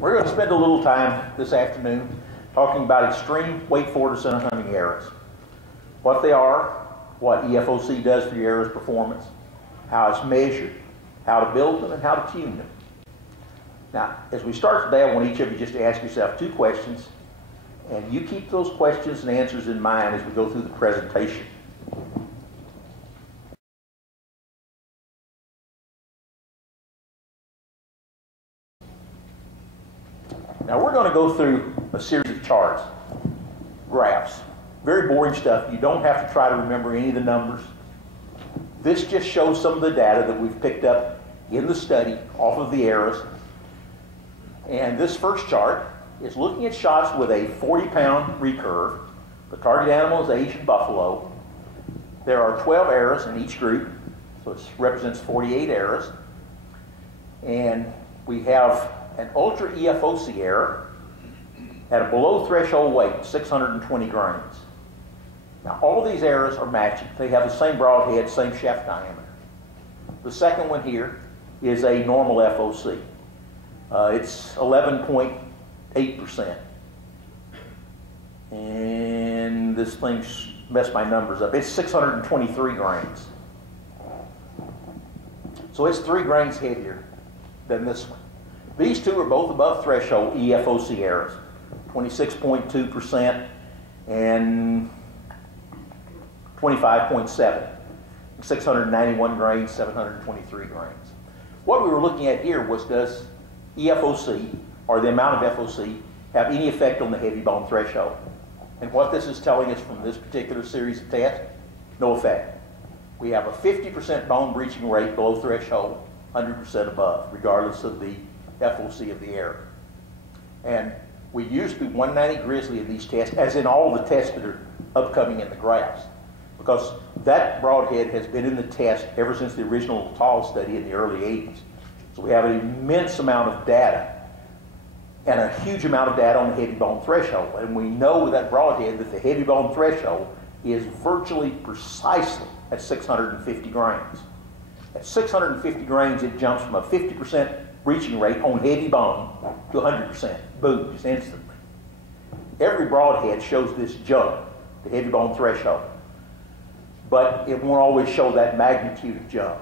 We're going to spend a little time this afternoon talking about extreme weight forward center hunting errors. What they are, what EFOC does for your errors performance, how it's measured, how to build them, and how to tune them. Now, as we start today, I want each of you just to ask yourself 2 questions, and you keep those questions and answers in mind as we go through the presentation. Now we're going to go through a series of charts, graphs, very boring stuff. You don't have to try to remember any of the numbers. This just shows some of the data that we've picked up in the study off of the errors. And this first chart is looking at shots with a 40-pound recurve. The target animal is Asian buffalo. There are 12 arrows in each group, so it represents 48 arrows. And we have an ultra EFOC error at a below threshold weight, 620 grains. Now all of these arrows are matching. They have the same broadhead, same shaft diameter. The second one here is a normal FOC. It's 11.8%. And this thing's messed my numbers up. It's 623 grains. So it's 3 grains heavier than this one. These two are both above threshold EFOC errors, 26.2% and 25.7. 691 grains, 723 grains. What we were looking at here was, does EFOC, or the amount of FOC, have any effect on the heavy bone threshold? And what this is telling us from this particular series of tests, no effect. We have a 50% bone breaching rate below threshold, 100% above, regardless of the FOC of the error. And we used the 190 grizzly in these tests, as in all the tests that are upcoming in the graphs, because that broadhead has been in the test ever since the original tall study in the early 80s. So we have an immense amount of data and a huge amount of data on the heavy bone threshold. And we know with that broadhead that the heavy bone threshold is virtually precisely at 650 grains. At 650 grains, it jumps from a 50% breaching rate on heavy bone to 100%. Boom, just instantly. Every broadhead shows this jump, the heavy bone threshold. But it won't always show that magnitude of jump.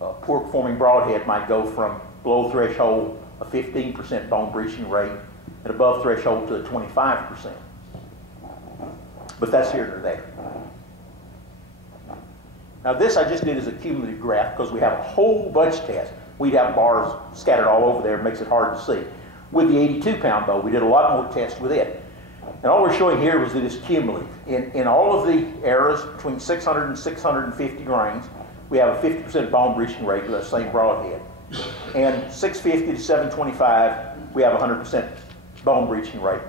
A poor performing broadhead might go from below threshold a 15% bone breaching rate and above threshold to a 25%. But that's here or there. Now this I just did as a cumulative graph because we have a whole bunch of tests. We'd have bars scattered all over there. It makes it hard to see. With the 82-pound bow, we did a lot more tests with it. And all we're showing here was that it's cumulative. In all of the errors between 600 and 650 grains, we have a 50% bone breaching rate with that same broadhead. And 650 to 725, we have a 100% bone breaching rate.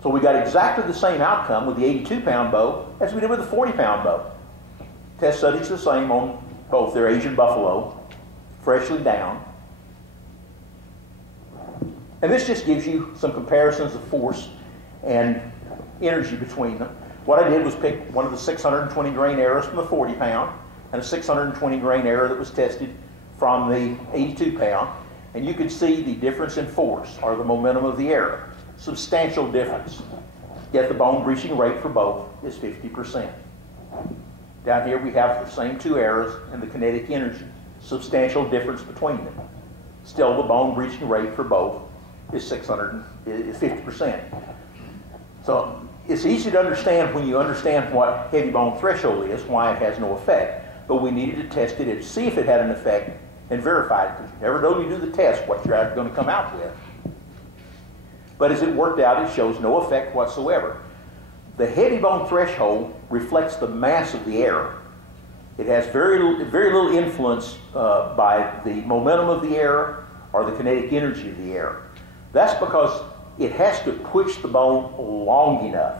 So we got exactly the same outcome with the 82-pound bow as we did with the 40-pound bow. Test studies the same on both. They're Asian buffalo, freshly down. And this just gives you some comparisons of force and energy between them. What I did was pick one of the 620 grain arrows from the 40-pound and a 620 grain arrow that was tested from the 82-pound. And you could see the difference in force, or the momentum of the arrow. Substantial difference. Yet the bone breaching rate for both is 50%. Down here we have the same 2 arrows and the kinetic energy. Substantial difference between them. Still, the bone breaching rate for both is 50%. So it's easy to understand when you understand what heavy bone threshold is, why it has no effect. But we needed to test it and see if it had an effect and verify it, because you never know when you do the test what you're going to come out with. But as it worked out, it shows no effect whatsoever. The heavy bone threshold reflects the mass of the error. It has very little influence by the momentum of the error or the kinetic energy of the error. That's because it has to push the bone long enough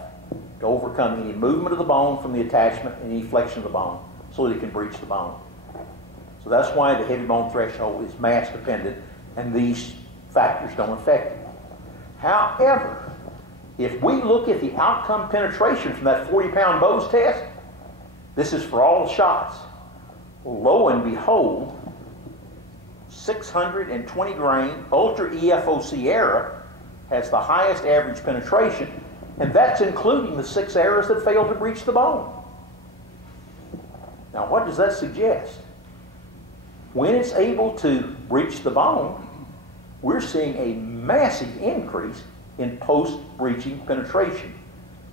to overcome any movement of the bone from the attachment and any flexion of the bone so that it can breach the bone. So that's why the heavy bone threshold is mass dependent and these factors don't affect it. However, if we look at the outcome penetration from that 40-pound bows test, this is for all shots. Lo and behold, 620 grain Ultra EFOC era has the highest average penetration, and that's including the 6 errors that failed to breach the bone. Now, what does that suggest? When it's able to breach the bone, we're seeing a massive increase in post-breaching penetration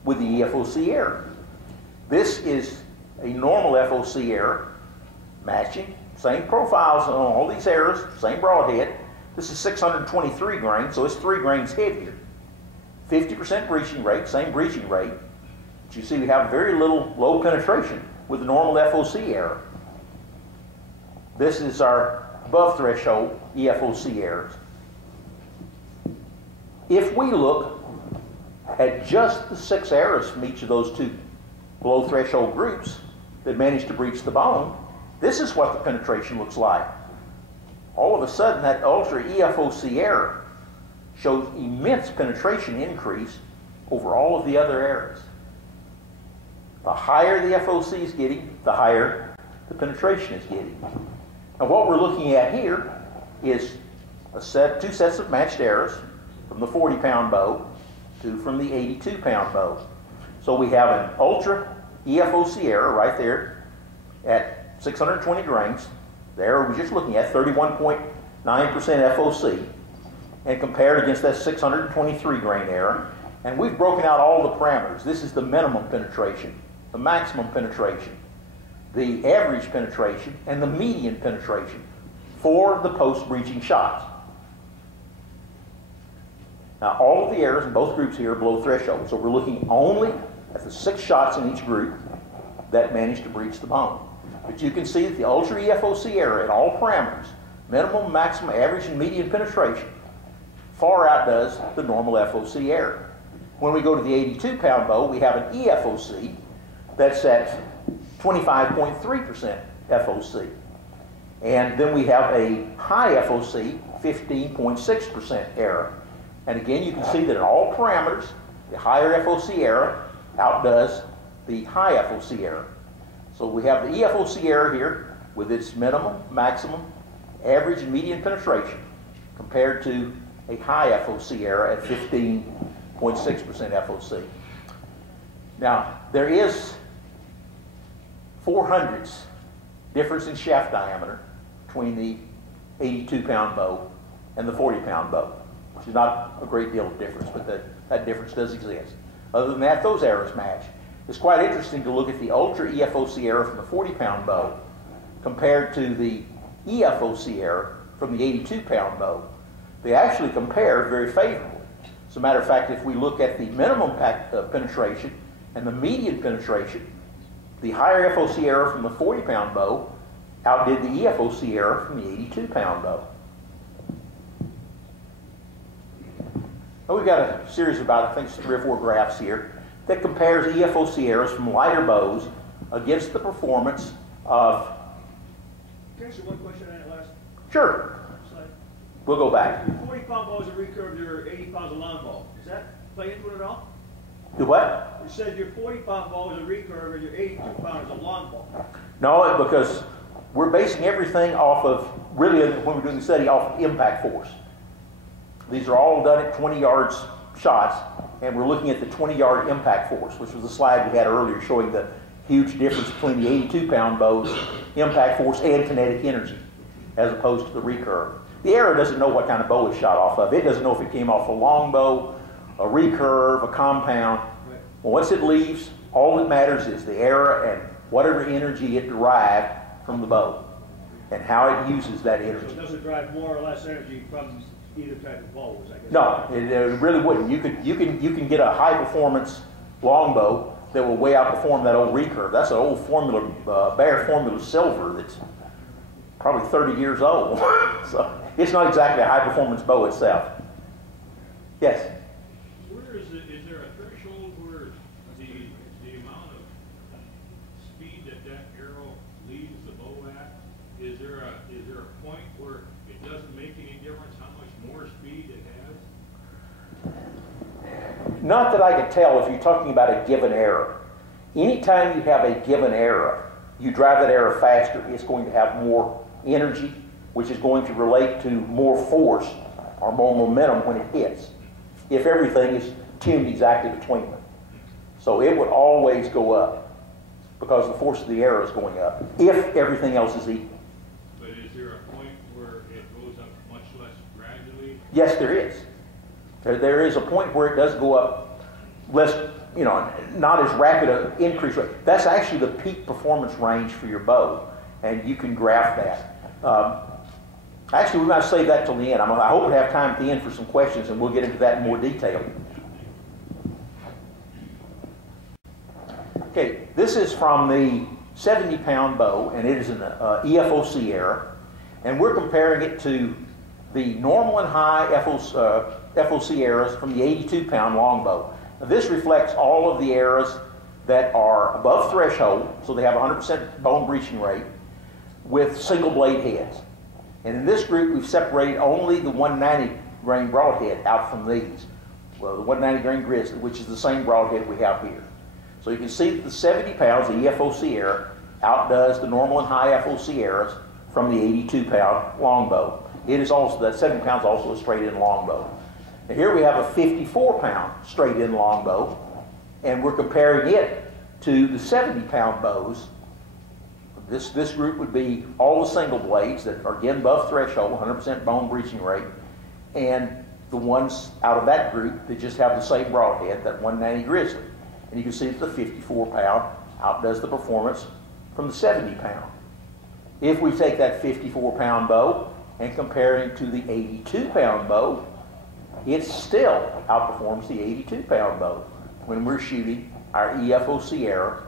with the EFOC error. This is a normal FOC error, matching, same profiles on all these errors, same broadhead. This is 623 grains, so it's 3 grains heavier. 50% breaching rate, same breaching rate. But you see we have very little low penetration with the normal FOC error. This is our above threshold EFOC errors. If we look at just the 6 errors from each of those 2 below threshold groups that managed to breach the bone, this is what the penetration looks like. All of a sudden, that Ultra EFOC error shows immense penetration increase over all of the other errors. The higher the FOC is getting, the higher the penetration is getting. And what we're looking at here is 2 sets of matched errors from the 40-pound bow to from the 82-pound bow. So we have an Ultra EFOC error right there at 620 grains. The error we're just looking at, 31.9% FOC, and compared against that 623 grain error. And we've broken out all the parameters. This is the minimum penetration, the maximum penetration, the average penetration, and the median penetration for the post-breaching shots. Now, all of the errors in both groups here are below threshold, so we're looking only at the 6 shots in each group that managed to breach the bone. But you can see that the Ultra EFOC error at all parameters, minimum, maximum, average, and median penetration, far outdoes the normal FOC error. When we go to the 82-pound bow, we have an EFOC that's at 25.3% FOC. And then we have a high FOC, 15.6% error. And again, you can see that in all parameters, the higher FOC error outdoes the high FOC error. So we have the EFOC error here with its minimum, maximum, average, and median penetration compared to a high FOC error at 15.6% FOC. Now, there is 0.04 difference in shaft diameter between the 82-pound bow and the 40-pound bow, which is not a great deal of difference, but that difference does exist. Other than that, those errors match. It's quite interesting to look at the Ultra EFOC error from the 40-pound bow compared to the EFOC error from the 82-pound bow. They actually compare very favorably. As a matter of fact, if we look at the minimum penetration and the median penetration, the higher FOC error from the 40-pound bow outdid the EFOC error from the 82-pound bow. Now we've got a series of about, I think, 3 or 4 graphs here that compares EFOC errors from lighter bows against the performance of... Can I ask you one question on that last? Sure. Slide? We'll go back. Your 40-pound bow is a recurve, your 80 pounds a long bow. Does that play into it at all? Do what? You said your 40-pound bow is a recurve and your 82-pound is a long bow. No, because we're basing everything off of, really, when we're doing the study, off of impact force. These are all done at 20 yards shots, and we're looking at the 20-yard impact force, which was the slide we had earlier showing the huge difference between the 82-pound bow's impact force and kinetic energy, as opposed to the recurve. The arrow doesn't know what kind of bow it's shot off of. It doesn't know if it came off a long bow, a recurve, a compound. Right. Well, once it leaves, all that matters is the arrow and whatever energy it derived from the bow and how it uses that energy. So it doesn't drive more or less energy from either type of bows, I guess. No, it really wouldn't. You can get a high performance longbow that will way outperform that old recurve. That's an old formula, Bayer Formula Silver that's probably 30 years old. So it's not exactly a high performance bow itself. Yes. Where is there a threshold where the amount of speed that arrow leaves the bow at? Is there a point where it doesn't make any difference how much more speed it has? Not that I can tell if you're talking about a given arrow. Anytime you have a given arrow, you drive that arrow faster, it's going to have more energy which is going to relate to more force or more momentum when it hits, if everything is tuned exactly between them. So it would always go up because the force of the arrow is going up, if everything else is equal. But is there a point where it goes up much less gradually? Yes, there is. There is a point where it does go up less, not as rapid an increase rate. That's actually the peak performance range for your bow, and you can graph that. Actually, we might save that till the end. I hope we have time at the end for some questions, and we'll get into that in more detail. Okay, this is from the 70-pound bow, and it is an EFOC arrow, and we're comparing it to the normal and high FOC arrows from the 82-pound longbow. Now, this reflects all of the arrows that are above threshold, so they have 100% bone breaching rate, with single blade heads. And in this group, we've separated only the 190 grain broadhead out from these. Well, the 190 grain grizzly, which is the same broadhead we have here. So you can see that the 70 pounds, the EFOC arrow, outdoes the normal and high FOC arrows from the 82-pound longbow. It is also, that 70 pounds also a straight-in longbow. Now here we have a 54-pound straight-in longbow, and we're comparing it to the 70-pound bows. This group would be all the single blades that are again above threshold, 100% bone breaching rate, and the ones out of that group that just have the same broadhead, that 190 grizzly. And you can see that the 54-pound outdoes the performance from the 70-pound. If we take that 54-pound bow and compare it to the 82-pound bow, it still outperforms the 82-pound bow when we're shooting our EFOC arrow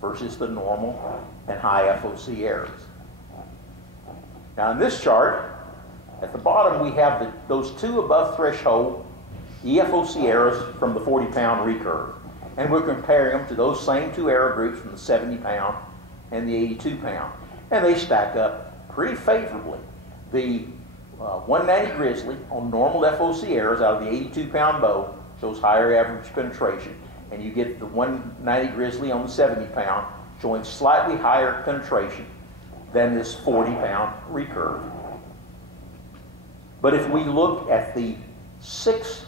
versus the normal and high FOC arrows. Now in this chart, at the bottom we have those two above threshold EFOC arrows from the 40-pound recurve. And we're comparing them to those same two arrow groups from the 70-pound and the 82-pound. And they stack up pretty favorably. The 190 grizzly on normal FOC arrows out of the 82-pound bow shows higher average penetration. And you get the 190 grizzly on the 70-pound showing slightly higher penetration than this 40-pound recurve. But if we look at the 6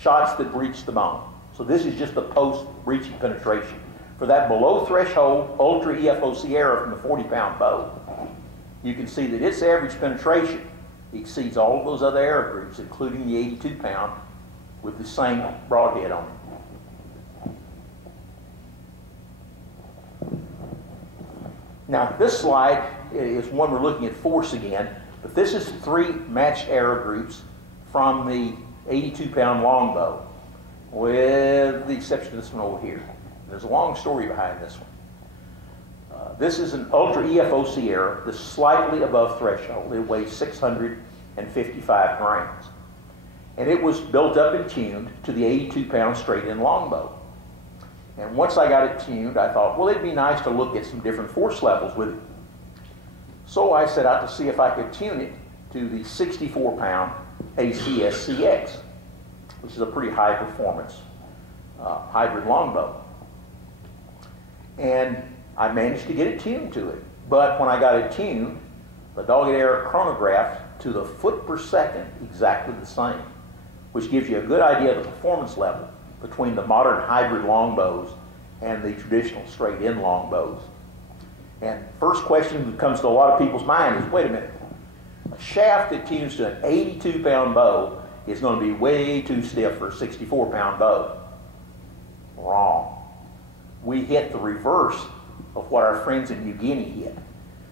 shots that breach the bone, so this is just the post-breaching penetration. For that below threshold ultra EFOC arrow from the 40-pound bow, you can see that its average penetration exceeds all of those other arrow groups, including the 82-pound with the same broadhead on it. Now this slide is one we're looking at force again, but this is 3 matched arrow groups from the 82-pound longbow, with the exception of this one over here. There's a long story behind this one. This is an ultra EFOC arrow that's slightly above threshold. It weighs 655 grams. And it was built up and tuned to the 82-pound straight-in longbow. And once I got it tuned, I thought, well, it'd be nice to look at some different force levels with it. So I set out to see if I could tune it to the 64-pound ACSCX, which is a pretty high performance hybrid longbow. And I managed to get it tuned to it. But when I got it tuned, the dogged arrow chronographed to the foot per second exactly the same, which gives you a good idea of the performance level between the modern hybrid longbows and the traditional straight-in longbows. And first question that comes to a lot of people's mind is, wait a minute, a shaft that tunes to an 82-pound bow is going to be way too stiff for a 64-pound bow. Wrong. We hit the reverse of what our friends in New Guinea hit.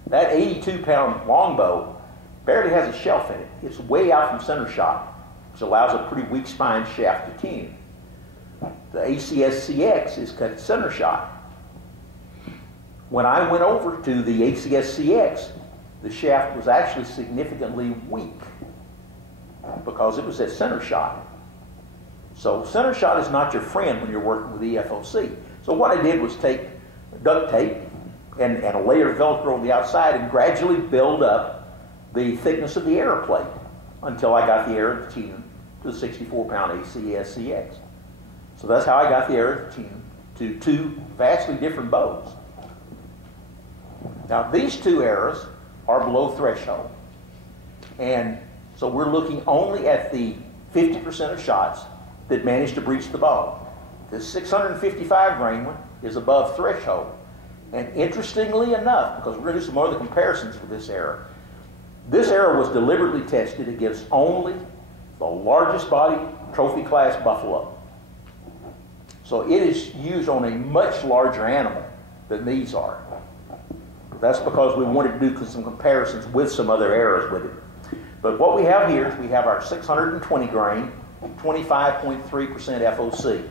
That 82-pound longbow barely has a shelf in it. It's way out from center shot, which allows a pretty weak spine shaft to tune. The ACSCX is cut at center shot. When I went over to the ACSCX, the shaft was actually significantly weak because it was at center shot. So center shot is not your friend when you're working with EFOC. So what I did was take duct tape and a layer of Velcro on the outside and gradually build up the thickness of the arrow plate until I got the arrow tuned to the 64-pound ACSCX. So that's how I got the arrow tuned to 2 vastly different bows. Now these 2 arrows are below threshold. And so we're looking only at the 50% of shots that manage to breach the bow. The 655 grain one is above threshold. And interestingly enough, because we're going to do some more of the comparisons for this arrow was deliberately tested against only the largest body trophy class buffalo. So it is used on a much larger animal than these are. That's because we wanted to do some comparisons with some other arrows with it. But what we have here is we have our 620 grain, 25.3% FOC.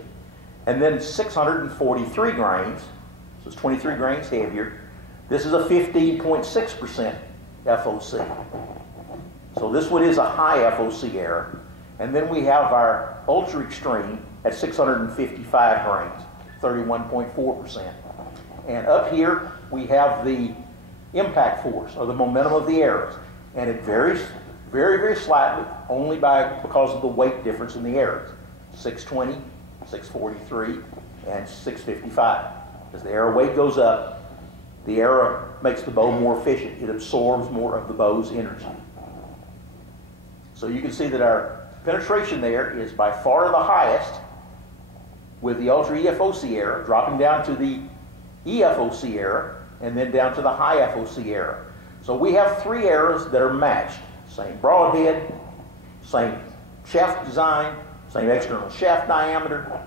And then 643 grains, so it's 23 grains heavier. This is a 15.6% FOC. So this one is a high FOC error. And then we have our ultra extreme at 655 grains, 31.4%. And up here we have the impact force, or the momentum of the arrows. And it varies very, very slightly, only because of the weight difference in the arrows. 620, 643, and 655. As the arrow weight goes up, the arrow makes the bow more efficient. It absorbs more of the bow's energy. So you can see that our penetration there is by far the highest with the Ultra EFOC error, dropping down to the EFOC error, and then down to the high FOC error. So we have three errors that are matched. Same broadhead, same shaft design, same external shaft diameter.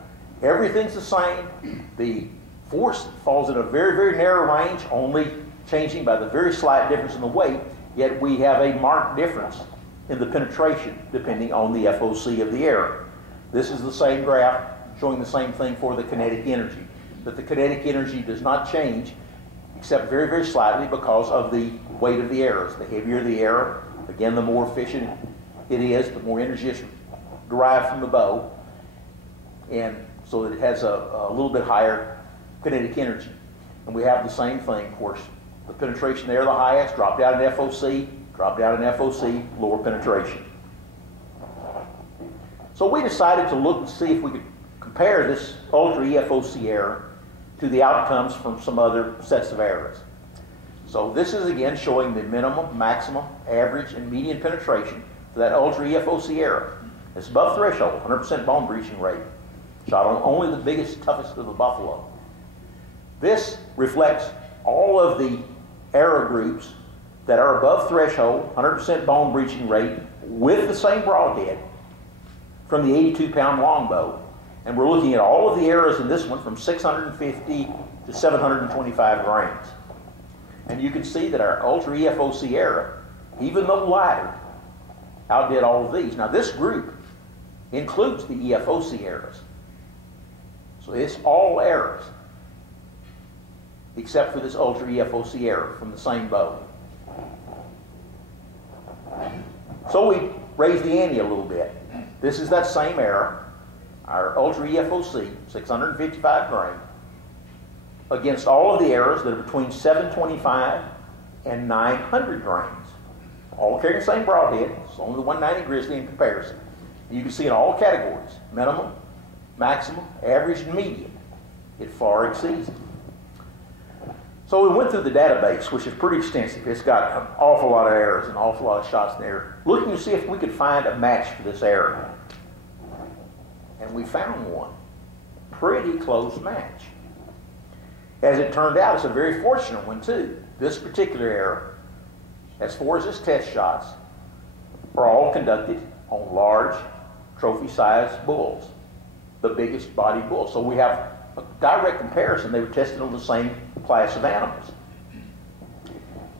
Everything's the same. The force falls in a very, very narrow range, only changing by the very slight difference in the weight, yet we have a marked difference in the penetration depending on the FOC of the arrow. This is the same graph showing the same thing for the kinetic energy, that the kinetic energy does not change except very, very slightly because of the weight of the arrows. The heavier the arrow, again, the more efficient it is, the more energy is derived from the bow, and so that it has a little bit higher kinetic energy. And we have the same thing, of course. The penetration there, the highest, drop down in FOC, drop down in FOC, lower penetration. So we decided to look and see if we could compare this Ultra EFOC error to the outcomes from some other sets of errors. So this is again showing the minimum, maximum, average, and median penetration for that Ultra EFOC error. It's above threshold, 100% bone breaching rate. Shot on only the biggest, toughest of the buffalo. This reflects all of the error groups that are above threshold, 100% bone breaching rate, with the same broadhead from the 82-pound longbow. And we're looking at all of the errors in this one from 650 to 725 grains. And you can see that our Ultra EFOC error, even though lighter, outdid all of these. Now this group includes the EFOC errors. So it's all errors, except for this Ultra EFOC error from the same bow. So we raised the ante a little bit. This is that same error, our Ultra EFOC, 655 grain, against all of the errors that are between 725 and 900 grains. All carrying the same broadhead, it's only the 190 Grizzly in comparison. You can see in all categories, minimum, maximum, average, and median, it far exceeds it. So we went through the database, which is pretty extensive. It's got an awful lot of errors, an awful lot of shots in there, looking to see if we could find a match for this error. And we found one. Pretty close match. As it turned out, it's a very fortunate one too. This particular error, as far as its test shots, are all conducted on large trophy-sized bulls, the biggest body bulls. So we have a direct comparison. They were tested on the same class of animals.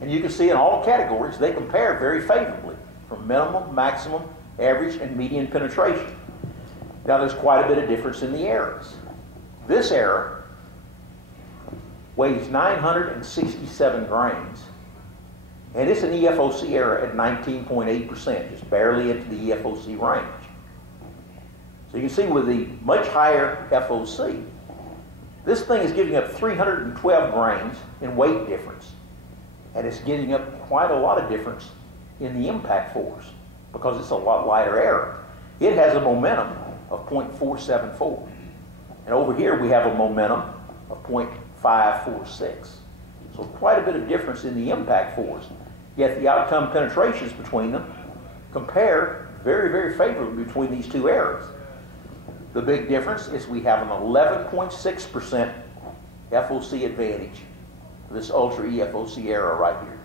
And you can see in all categories, they compare very favorably from minimum, maximum, average, and median penetration. Now there's quite a bit of difference in the errors. This error weighs 967 grains, and it's an EFOC error at 19.8%, just barely into the EFOC range. So you can see with the much higher FOC, this thing is giving up 312 grains in weight difference, and it's giving up quite a lot of difference in the impact force because it's a lot lighter error. It has a momentum of 0.474, and over here we have a momentum of 0.546. So quite a bit of difference in the impact force, yet the outcome penetrations between them compare very, very favorably between these two arrows. The big difference is we have an 11.6% FOC advantage, this Ultra EFOC arrow right here.